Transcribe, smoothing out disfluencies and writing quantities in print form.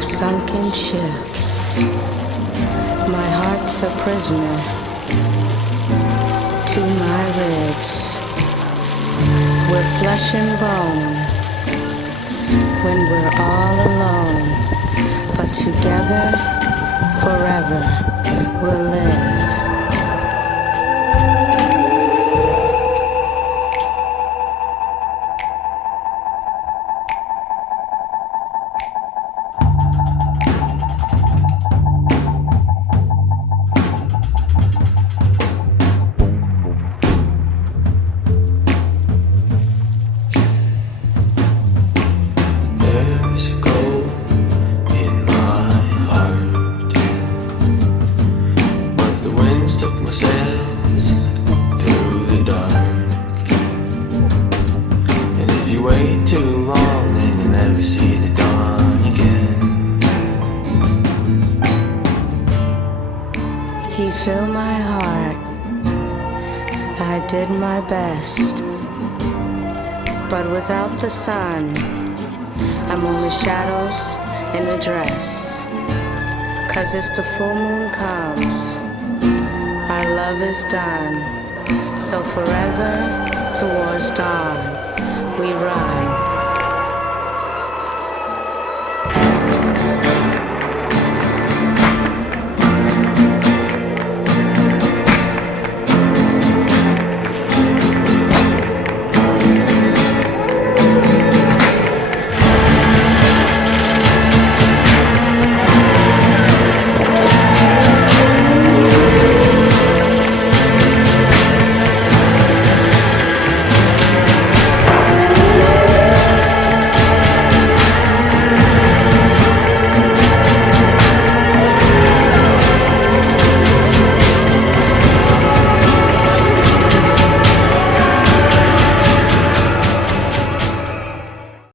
of sunken ships. My heart's a prisoner to my ribs. We're flesh and bone when we're all alone, but together forever we'll live. He filled my heart, I did my best, but without the sun, I'm only shadows in a dress. 'Cause if the full moon comes, our love is done, so forever towards dawn we ride.